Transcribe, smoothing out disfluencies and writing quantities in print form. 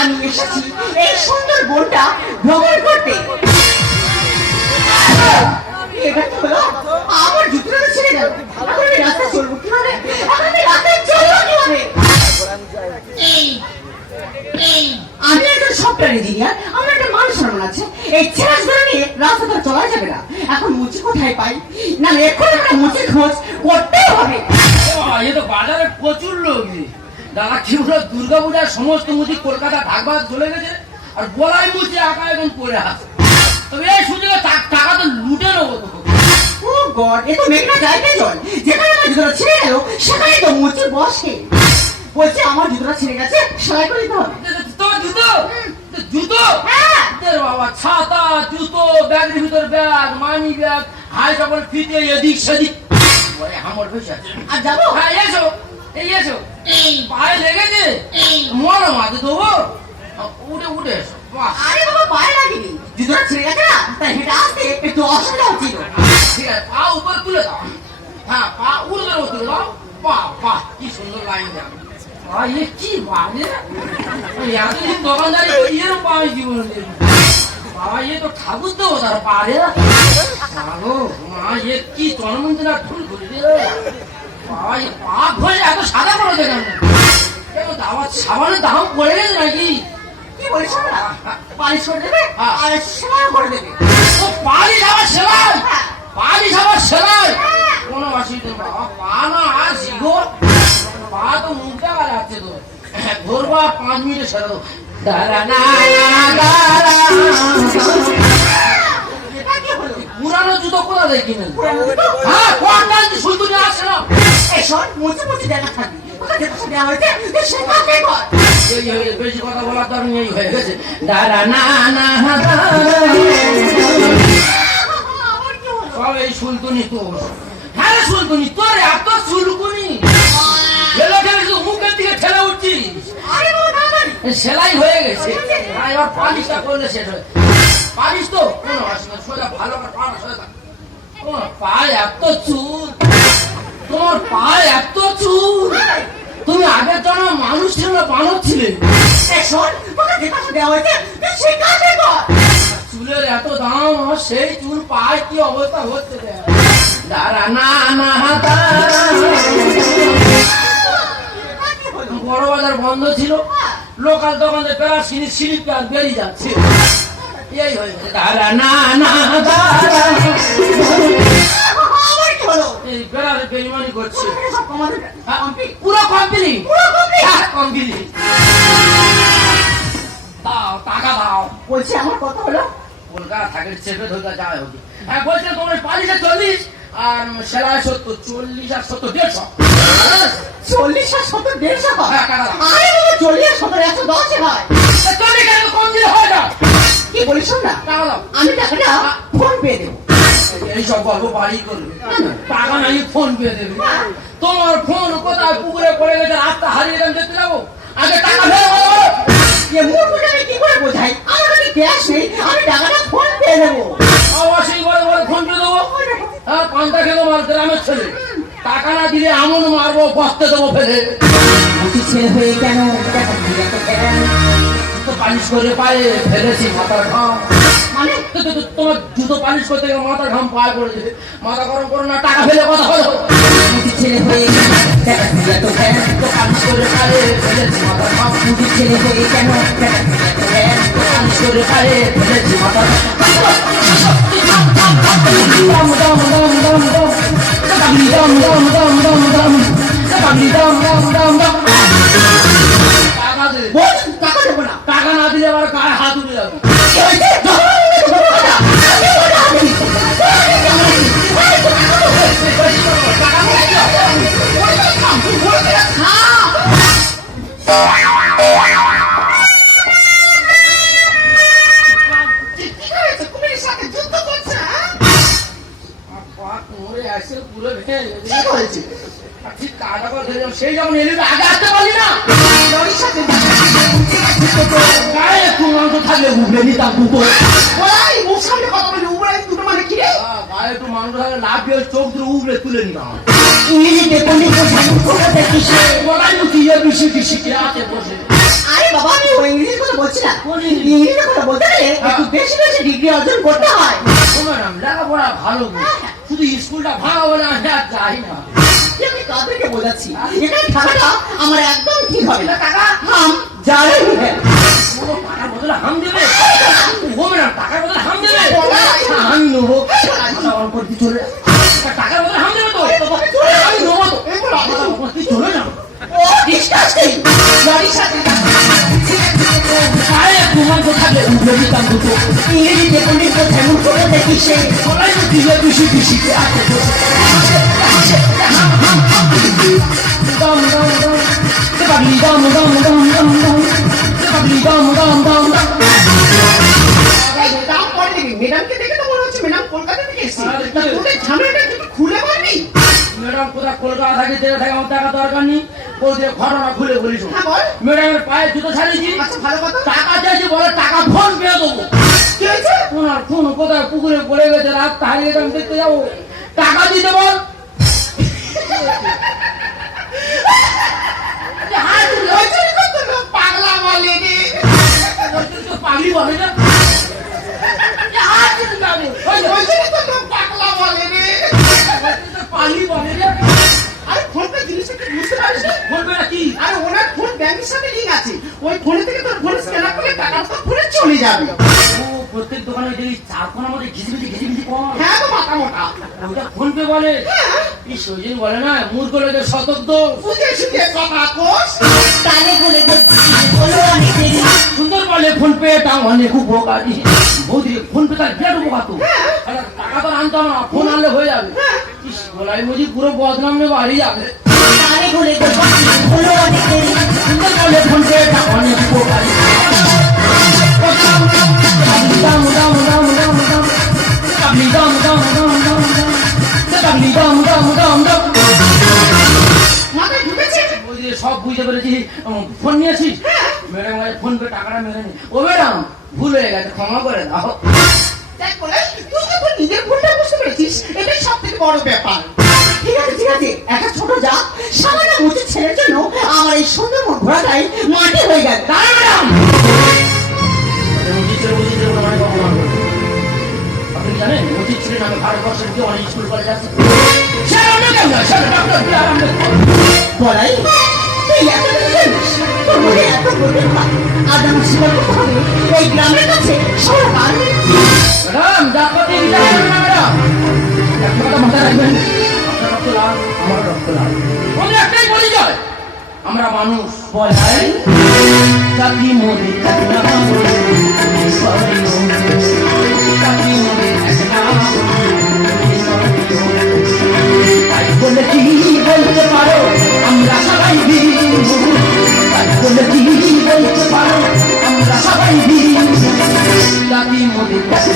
আমি এসেছি এই সুন্দর বনটা ভ্রমণ করতে। এটা কি হলো? আমার জুতোটা ছিঁড়ে গেল। এখন আমি রাস্তায় চলবো কিভাবে? এখন আমি রাস্তায় চলবো কিভাবে? আমি একজন সফটওয়্যার ইঞ্জিনিয়ার, আমার একটা মান সম্মান আছে। এই ছেলেগুলো নিয়ে রাস্তা তো চলা যাবে না। এখন মুচি কোথায় পাই? না এখন একটা মুচির খোঁজ করতেই হবে। এ তো বাজারে প্রচুর লোক। দাদা কি বলো, দুর্গাপূজার সমস্ত মুচি কলকাতা ঢাকবাদ চলে গেছে, আর বলাই মুচি একা এখন পড়ে আছে। তবে এই সুযোগে টাকা তো লুটে নেবো তো। ও গড, এ তো মেঘনা জায়গায় জল। যেখানে আমার জুতোটা ছিঁড়ে গেল সেখানে তো মুচি বসে। বলছে আমার জুতোটা ছিঁড়ে গেছে, সেলাই করে দিতে হবে। তোর জুতো? জুতো? হ্যাঁ বাবা, ছাতা, জুতো, ব্যাগের ভিতর ব্যাগ, মানি ব্যাগ, হাই কাপড় ফিতে এদিক সেদিক। আমার হয়েছে আর যাবো? হ্যাঁ এসো, এই এসো। পায়ে লেগেছে, মরো মাঝে দেবো। উঠে উঠে এসো। আরে বাবা, পায়ে লাগেনি, জুতোটা ছিঁড়ে গেছে না, তাই হেঁটে আসতে একটু অসুবিধা হচ্ছিল। ঠিক আছে, পা উপরে তুলে দাও। হ্যাঁ, পা উড়ে তুলে দাও। বাহ বাহ, কি সুন্দর লাইন দাও। এ কি বাজে, এতদিন দোকানদারি করি এরকম আমি জীবনে দেখি। বাবা, এ তো ঠাকুর দেবো তার পারে। মা, এ কি জন্মদিনা ঠুল করে দে। বাবা, এ পা ঘরে এত সাদা করে দেয় কেন? দাওয়াত সাবানের দাম পড়ে গেছে নাকি? কি বলিস না, পালিশ করে দেবে আর সেলাই করে দেবে। ও পালিশ আবার সেলাই? পালিশ আবার সেলাই? কোনো অসুবিধা নেই বাবা, পা না আসি গো। পা তো মুখ দেখা যাচ্ছে তো। ধরবা 5 মিনিটে সেরে দেবো। পুরানো জুতো কোথা থেকে কিনে? হ্যাঁ, কোয়ার্টার শুধু নিয়ে আসে না। এসব মুচি মুচি দেখা থাকবি, ওটা যেটা দেওয়া হয়েছে সেটাকে কর। বেশি কথা বলার দরকার নেই, হয়ে গেছে। দাঁড়া না না সব এই সুলতুনি তোর। হ্যাঁ রে সুলতুনি, তোর এত চুলকুনি মুখের দিকে ঠেলে উঠছিস। সেলাই হয়ে গেছে, এবার পালিশটা করলে শেষ হয়ে পালিশ তো কোনো অসুবিধা। সোজা ভালো করে পা সোজা। তোমার পায়ে এত চুল, তোমার পায়ে এত চুল। তুমি আগের জন্য মানুষ ছিল না বানর ছিলে? চুলের এত দাম, সেই চুল পায় কি অবস্থা হচ্ছে। দাঁড়া না না, বড় বাজার বন্ধ ছিল, লোকাল দোকানে পেরা সিঁড়ি আর বেরিয়ে যাচ্ছে। এই হয়েছে। দাঁড়া না না, এই বেড়ারে বেইমানি করছে। পুরো কমপ্লিট, কমপ্লিট। দাও, টাকা দাও। বলছি আমার কথা হলো, কলকাতা থাকে চেপে ধরে যাওয়া হবে। হ্যাঁ বলছে তোমার পালিশে 40 আর সেলাই 70। 40 আর 70 150। 40 আর 70 150 হয়। হ্যাঁ, টাকা দাও। আরে বাবা, 40 আর 70 110 হয়। তুমি কেন কম দিলে হয় না? কি বলিস না, টাকা দাও। আমি টাকাটা ফোন পে দেবো। এইসব গল্প বাড়ি করবে, টাকা নাই ফোন পে দেবে। তোমার ফোন কোথায় পুকুরে পড়ে গেছে, রাস্তা হারিয়ে গেলে দেখতে যাবো? আগে টাকা ফেলে বলো। আমি কি করে বোঝাই, আমার কাছে ক্যাশ নেই, আমি টাকাটা ফোন পে দেবো। অবশ্যই বলে বলে ফোন পে দেবো। হ্যাঁ, পান্তা খেলো মার গ্রামের ছেলে। টাকা না দিলে এমন মারবো, বসতে দেবো ফেলে। ছেলে হয়ে কেন পালিশ করে পায়ে ফেলেছি মাথার ঘাম। মানে তোমার জুতো পালিশ করতে গেলে মাথার ঘাম পায়ে পড়ে যাবে। মাথা গরম করো না, টাকা ফেলে কথা হলো। ছেলে হয়ে পালিশ করে পায়ে ফেলেছি মাথার ঘাম। ছেলে হয়ে কেন পালিশ করে পায়ে ফেলেছি মাথার টাকা দেবো না। টাকা না দিলে আবার গায়ে হাত উঠে যাবে। সেই যখন এলি আগে আসতে পারলি না, গায়ে একটু মাংস থাকলে উঠবে নিতাম দুটো। গায়ে একটু মাংস থাকলে লাভ দিয়ে চোখ দুটো উবড়ে তুলে নিতাম। আরে বাবা, আমি ইংরেজি না ইংরেজি কথা বলতে গেলে একটু বেশি বেশি ডিগ্রি অর্জন করতে হয়। ও ম্যাডাম লেখাপড়া ভালো গো। শুধু স্কুলটা ভাঙা বলে আমি আর যাই না। আমি কাদেরকে বোঝাচ্ছি এখানে থাকাটা আমার একদম ঠিক হবে না। টাকা হাম জানে পুরো টাকার বদলে হাম দেবে। ও ম্যাডাম টাকার বদলে হাম দেবে। আচ্ছা, আমি নেবো। আমার করতে চলে যা। টাকার বদলে হাম দেবে তো আমি নেবো তো। তুই চলে যাও। ও ডিসকাস্টিং লরির সাথে আরে তোমার তো থাকলে উঠে দিতাম দুটো। ইংরেজিতে পণ্ডিত কোথায় মুখ করে দেখি সে সবাই তো দিলে বেশি বেশি দম দম দম পাবলি দম দম দম দম দম পাবলি দম দম দম দম। দাম পরে দেখবি ম্যাডামকে দেখে তো মনে হচ্ছে ম্যাডাম কলকাতা থেকে এসেছে তোদের ঝামেলাটা একটু খুলে বলবি। ম্যাডাম কোথায় কলকাতা থাকে দেড় থাকে আমার টাকা দরকার নেই। বলতে ঘটনা খুলে বলিস। হ্যাঁ বল। ম্যাডামের পায়ে জুতো ছাড়িয়েছি। আচ্ছা ভালো কথা। টাকা চাইছি বলে টাকা ফোন পে দেবো। কি হয়েছে? ওনার ফোন কোথায় পুকুরে পড়ে গেছে রাত হারিয়ে গেছে আমি দেখতে যাবো। টাকা দিতে বল। পাগলা বলে রে পাগলি বলে না পাগলা বলে রে পাগলি বলে না। আরে ফোনটা জিনিসটা কি বুঝতে পারিস না? ফোন পে কি? আরে ওনার ফোন ব্যাংকের সাথে লিংক আছে ওই ফোনে থেকে তোর ফোনে স্ক্যানার করলে টাকা তো ফোনে চলে যাবে। ও প্রত্যেক দোকানে দেখি চার কোনার মধ্যে ঘিজিবিজি কম। হ্যাঁ তো মাথা মোটা ওটা ফোন পে বলে। এই সজিন বলে না মূর্খ লোকের শতক তো বুঝে শুনে কথা কোস তালে বলে বলো অনেক দেরি সুন্দর বলে ফোন পে টা অনেক উপকারী। বৌদি ফোন পে তার বিরাট উপকার তো। টাকা তো আনতাম না ফোন আনলে হয়ে যাবে। ইস বলাই বুঝি পুরো বদনাম নেবো হারিয়ে যাবে। তালে বলে বলো অনেক দেরি সুন্দর বলে ফোন পে টা অনেক উপকারী। দাম দাম দাম দাম দাম আপনি দাম দাম দাম দাম দাম আপনি দাম দাম দাম দাম। মাথায় ঢুকেছে বুঝলি সব বুঝতে পেরেছি। ফোন নিয়েছিস? ম্যাডাম ফোন পে টাকাটা মেরে নি। ও ম্যাডাম ভুল হয়ে গেছে ক্ষমা করে দাও। দেখ বলে তুই যখন নিজের ভুলটা বুঝতে পেরেছিস এটাই সব থেকে বড় ব্যাপার। ঠিক আছে ঠিক আছে একটা ছোট যা সামান্য মুচির ছেলের জন্য আমার এই সুন্দর মন ঘোড়াটাই মাটি হয়ে গেল। দাঁড়া ম্যাডাম আপনি জানেন মজিদ ছিলেন আমি ভারতবর্ষের যে অনেক স্কুল কলেজ আছে বলাই তুই এত কিছু জানিস তোর মনে এত প্রতিভা আজ আমার স্বীকার করতে হবে এই গ্রামের কাছে সবার ম্যাডাম জাতপাতি বিচার করবেন না ম্যাডাম। একটা কথা মাথায় রাখবেন আপনার রক্ত লাল আমার রক্ত লাল আমাদের একটাই পরিচয় আমরা মানুষ। বলাই জাতি মোদের একটা জাতি মোদের একটা তাই বলে কি বলতে পারো আমরা সবাই বীর। তাই বলে কি বলতে পারো আমরা সবাই বীর। জাতি মোদের একটা